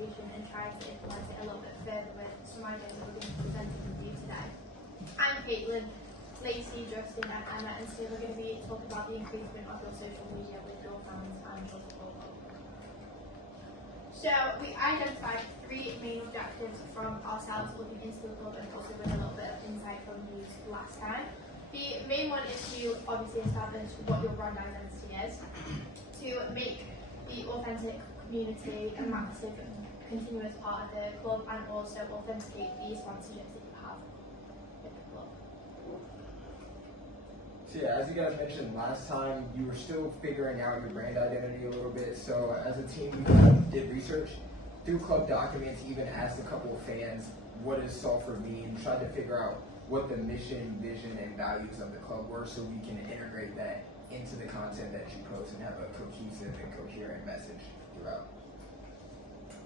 conversation and try to implement it a little bit further with some ideas that we're going to be presenting with you today. I'm Caitlin, Lacey, Justin and Emma, and today we're going to be talking about the increasement of your social media with your fans and your support. So we identified 3 main objectives from ourselves looking into the club and also with a little bit of insight from you last time. The main one is to obviously establish what your brand identity is, to make the authentic community a massive continuous part of the club, and also authenticate the sponsorships that you have with the club. So yeah, as you guys mentioned last time, you were still figuring out your brand identity a little bit. So as a team, we kind of did research through club documents, even asked a couple of fans, what does Salford mean? Tried to figure out what the mission, vision, and values of the club were so we can integrate that into the content that you post and have a cohesive and coherent message throughout.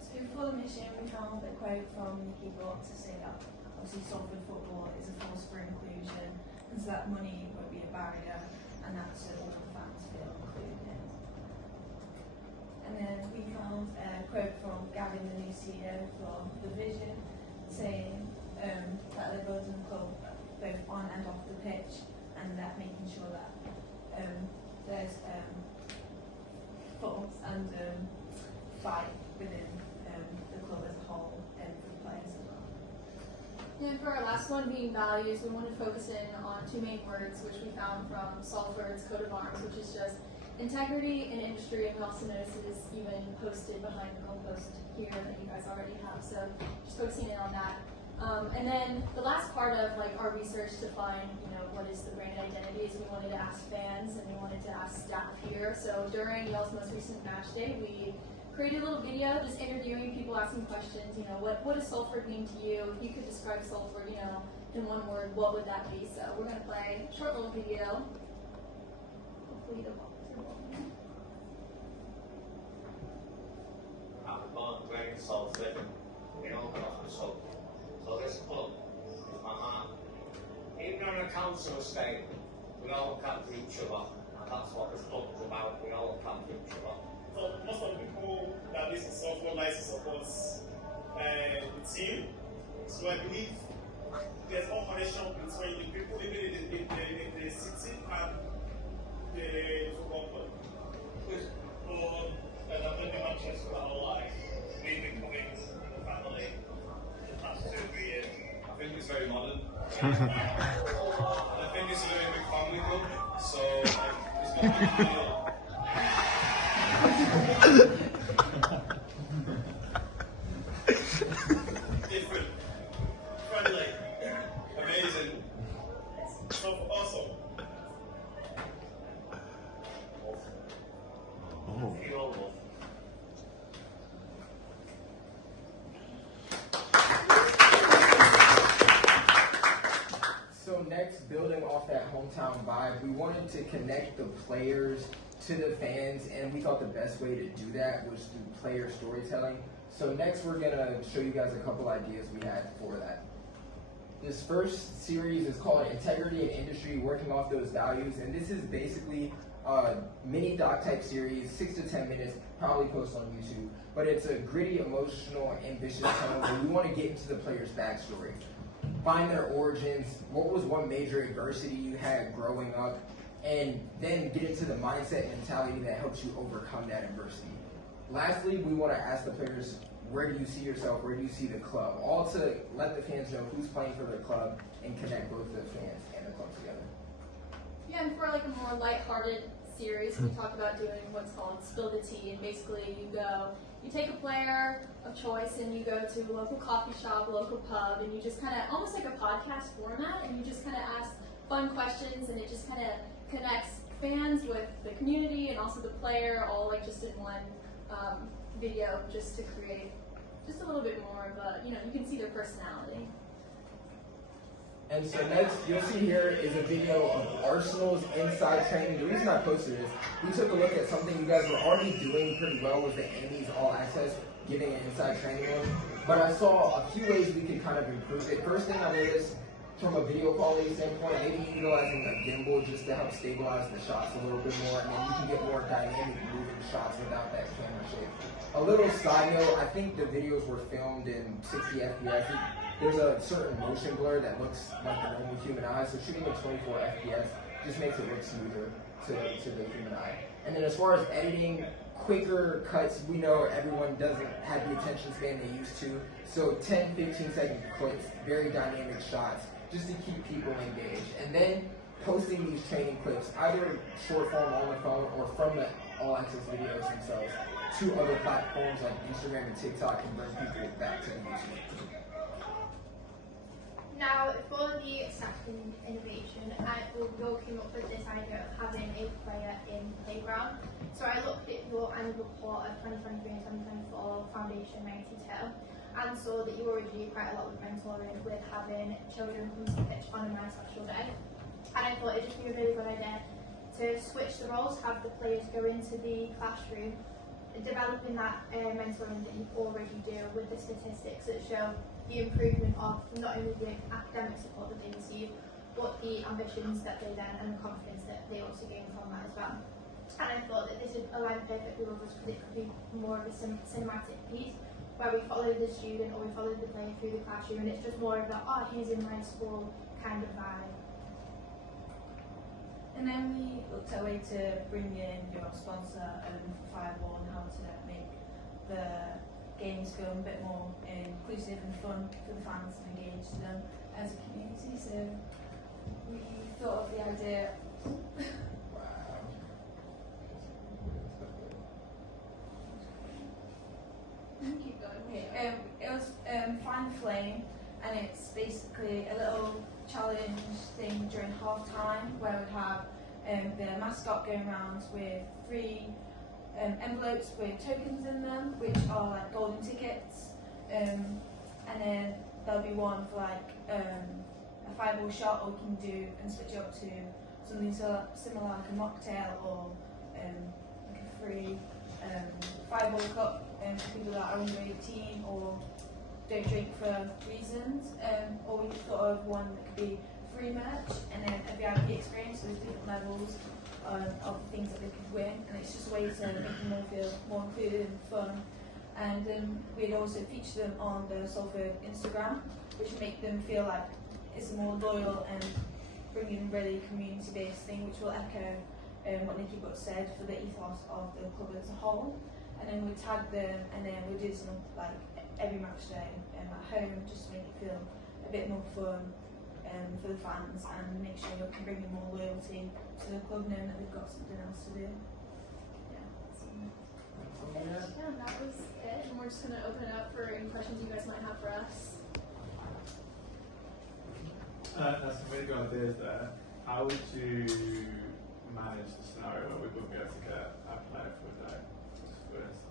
So for the mission, we found a quote from Nicky Butt to say that obviously Salford football is a force for inclusion, and so that money won't be a barrier, and that's so all the fans feel included. And then we found a quote from Gavin, the new CEO, from the vision, saying that they're building the club both on and off the pitch, and that making sure that there's thoughts and fight within the club as a whole and for the players as well. And for our last one being values, we want to focus in on 2 main words which we found from Salford's coat of arms, which is just integrity and industry, and we also noticed it is even posted behind the goalpost here that you guys already have, so just focusing in on that. And then the last part of our research to find what is the brand identity is we wanted to ask fans and we wanted to ask staff here. So during y'all's most recent match day, we created a little video just interviewing people, asking questions. What does Salford mean to you? If you could describe Salford, in one word, what would that be? So we're going to play a short little video. Hopefully the box is working. I'm born and bred in Salford. We all got off the Salford. So this club is my heart. Even on a council estate, we all look after each other, and that's what this club is about. We all look after each other. So most of the people that this is Salford like to support the team. So I believe there's one connection between the people living in the city and the football club. Because I've lived in Manchester my whole life. We've been coming as a family the past 2 or 3 years. I think it's very modern. I think it's a very big family club, so it's not big deal. Different, friendly, amazing, so awesome. Pure love. So next, building off that hometown vibe, we wanted to connect the players to the fans, and we thought the best way to do that was through player storytelling. So next we're gonna show you guys a couple ideas we had for that. This first series is called Integrity and Industry, working off those values, and this is basically a mini doc type series, 6 to 10 minutes, probably post on YouTube, but it's a gritty, emotional, ambitious tone where we want to get into the player's backstory. Find their origins, what was one major adversity you had growing up, and then get into the mindset and mentality that helps you overcome that adversity. Lastly, we want to ask the players, where do you see yourself, where do you see the club? All to let the fans know who's playing for their club and connect both the fans and the club together. Yeah, and for a more lighthearted series, we talked about doing what's called Spill the Tea, and basically you take a player of choice and you go to a local coffee shop, local pub, and you just kind of, almost like a podcast format, and you just kind of ask fun questions, and it just kind of connects fans with the community and also the player, all just in one video, just to create just a little bit more of a, you can see their personality. And so next, you'll see here is a video of Arsenal's inside training. The reason I posted this, we took a look at something you guys were already doing pretty well with the Enemies All Access, giving an inside training room. But I saw a few ways we could kind of improve it. First thing I noticed from a video quality standpoint, maybe utilizing a gimbal just to help stabilize the shots a little bit more, and then you can get more dynamic moving shots without that camera shake. A little side note, I think the videos were filmed in 60 FPS. There's a certain motion blur that looks like the normal human eye, so shooting at 24 FPS just makes it look smoother to the human eye. And then as far as editing, quicker cuts, we know everyone doesn't have the attention span they used to, so 10, 15-second clips, very dynamic shots, just to keep people engaged. And then posting these training clips, either short form on the phone or from the all access videos themselves, to other platforms like Instagram and TikTok can bring people back to YouTube. Now, for the second innovation, we all came up with this idea of having a player in playground. So I looked at your annual report of 2023 and 2024 Foundation 92 and saw that you already do quite a lot with mentoring, with having children come to the pitch on a nice special day. And I thought it'd just be a really good idea to switch the roles, have the players go into the classroom, developing that mentoring that you already do with the statistics that show the improvement of not only the academic support that they receive, but the ambitions that they then and the confidence that they also gain from that as well. And I thought that this would align perfectly with us because it could be more of a cinematic piece where we follow the student or we follow the player through the classroom, and it's just more of a, oh, he's in my school kind of vibe. And then we looked at a way to bring in your sponsor for Fireball and how to make the games feel a bit more inclusive and fun for the fans and engage them as a community. So we thought of the idea. Keep going. Okay, it was Find the Flame, and it's basically a little challenge thing during half time where we'd have the mascot going around with 3 envelopes with tokens in them, which are like golden tickets, and then there'll be one for like a fireball shot, or we can do and switch it up to something similar like a mocktail or like a free fireball cup for people that are under 18 or don't drink for reasons, or we thought of one that could be free merch and then a VIP experience with different levels of things that they could win, and it's just a way to make them all feel more included and fun. And we'd also feature them on the Salford Instagram, which would make them feel like it's a more loyal and bringing really community-based thing, which will echo what Nikki Butt said for the ethos of the club as a whole. And then we tag them, and then we do some like every match day at home, just to make it feel a bit more fun for the fans and make sure we can bring in more loyalty to the club, knowing that they've got something else to do. Yeah, that was it. And we're just going to open it up for any questions you guys might have for us. That's some really good ideas there. How would you manage the scenario where we wouldn't be able to get a player for a day, for instance?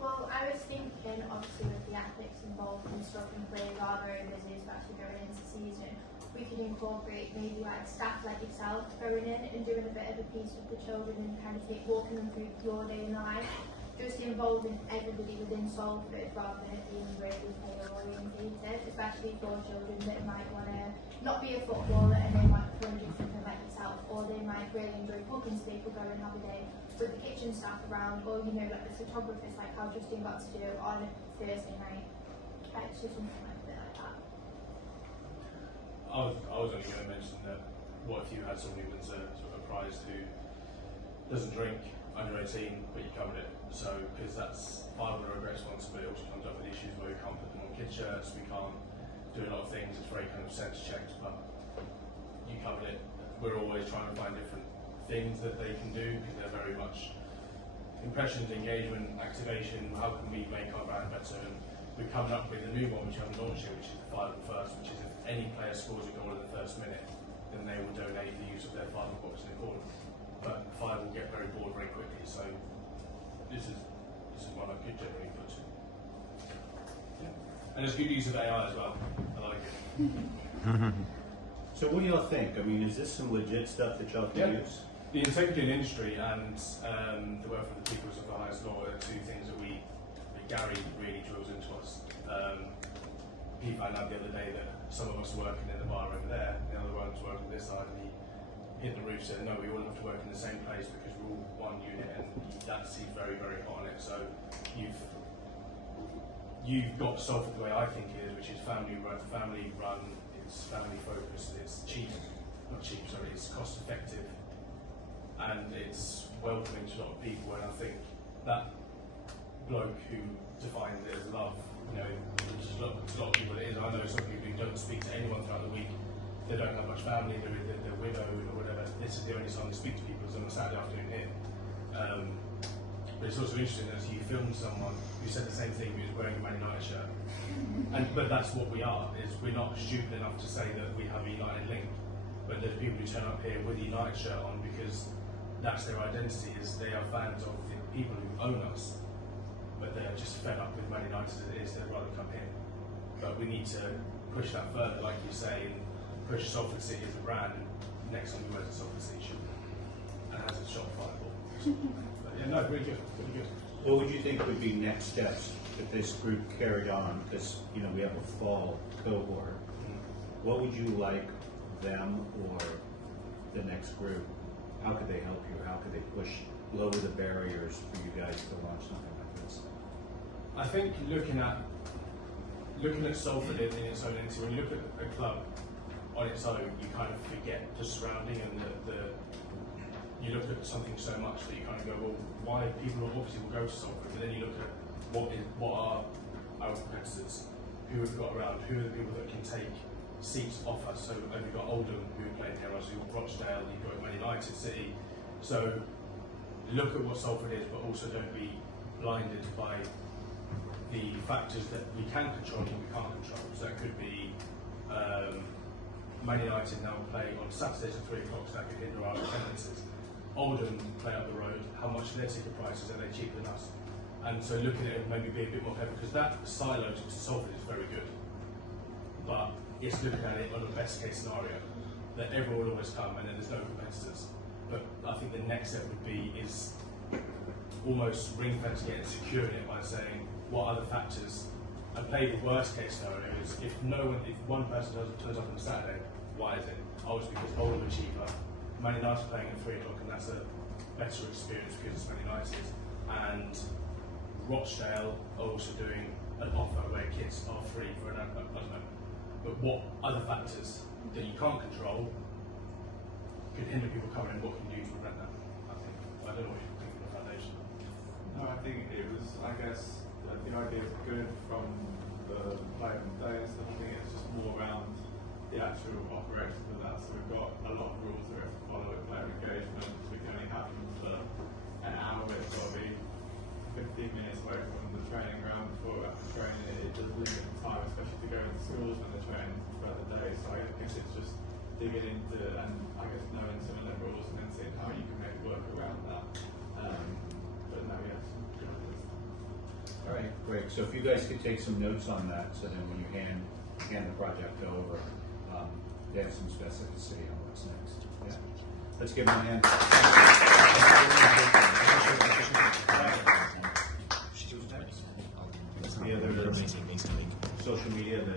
Well, I was thinking, obviously, with the ethics involved and stuff, and players are very busy, especially going into season, we could incorporate maybe like staff like yourself going in and doing a bit of a piece with the children and kind of walking them through your day in the life, just involving everybody within Salford rather than it being really player orientated, especially for children that might want to not be a footballer and they might want to do something like yourself, or they might really enjoy cooking, so they could go and have a day with the kitchen staff around, or you know, like the photographers, like how Justin got to do on Thursday night. Actually, something like that. I was only going to mention that what if you had somebody who wins a sort of a prize who doesn't drink, under 18, but you covered it. So, because that's part of the responsibility, also comes up with issues where we can't put them on kids' shirts, we can't do a lot of things, it's very kind of sense checked, but you covered it. We're always trying to find different things that they can do, because they're very much impressions, engagement, activation, how can we make our brand better, and we're coming up with a new one which we haven't launched yet, which is the final first, which is if any player scores a goal in the first minute, then they will donate the use of their final box in the corner. But 5 will get very bored very quickly, so this is one I could generally put to. Yeah. And there's good use of AI as well. I like it. So what do y'all think? I mean, is this some legit stuff that y'all can use? The integrity in industry and the work from the people of the highest law are 2 things that Gary really drills into us. he found out the other day that some of us working in the bar over there, the other one was working this side, and he hit the roof, said, no, we all have to work in the same place because we're all one unit, and that's he's very, very hot on it. So you've got Salford the way I think it is, which is family run, it's family focused, it's it's cost effective, and it's welcoming to a lot of people. And I think that bloke who defined it as love, to a lot of people it is. I know some people who don't speak to anyone throughout the week. They don't have much family, they're widowed or whatever. This is the only time they speak to people is on a Saturday afternoon here. But it's also interesting as you film someone who said the same thing who's wearing a Man United shirt. But that's what we are, is we're not stupid enough to say that we have a United link. But there's people who turn up here with a United shirt on because that's their identity, is they are fans of the people who own us. But they're just fed up with Man United as it is, they'd rather come here. But we need to push that further, like you say, and push Salford City as a brand. Next time we wear the Salford City shirt and has a shop fireball. But yeah, no, really good, really good. What would you think would be next steps if this group carried on? Because we have a fall cohort. What would you like them or the next group? How could they help you? How could they lower the barriers for you guys to launch something like this? I think looking at Salford in its own entity, when you look at a club on its own, you kind of forget the surrounding and you look at something so much that you kind of go, well, why people obviously will go to Salford, but then you look at what are our competitors, who have got around, who are the people that can take seats off us. So you've got Oldham who are playing here, so you've got Rochdale, you've got Man United, City. So look at what Salford is, but also don't be blinded by the factors that we can control and we can't control. So that could be Man United now play on Saturdays at 3 o'clock, so that could hinder our attendances. Oldham play up the road, how much are their ticket prices, are they cheaper than us? And so looking at it, maybe be a bit more clever, because that silo to Salford is very good. But it's looking at it on the best case scenario, that everyone will always come and then there's no competitors. But I think the next step would be is almost ring fencing it and securing it by saying what other factors, and play the worst case scenario is if one person turns up on a Saturday, why is it? Oh, it's because Oldham are cheaper. Man United playing at 3 o'clock and that's a better experience because it's Man United. And Rochdale are also doing an offer where kits are free for I don't know. But what other factors that you can't control could hinder people coming in? What can you do to prevent that? I don't know what you think of the foundation. No, I think it was, I guess, the idea is good from the player on the day and stuff. I think it's just more around the actual operations of that. So we've got a lot of rules that we have to follow with player engagement. We can only have them for an hour. It's got to be 15 minutes away from the training ground before we have to train. It does limit time, especially to go into schools when they're training throughout the day. So I guess it's just digging into and I guess knowing some of the rules and then seeing how you can make work around that. But no, yes. All right, great. So if you guys could take some notes on that, so then when you hand the project over, they have some specificity on what's next. Yeah. Let's give them a hand. The other social media.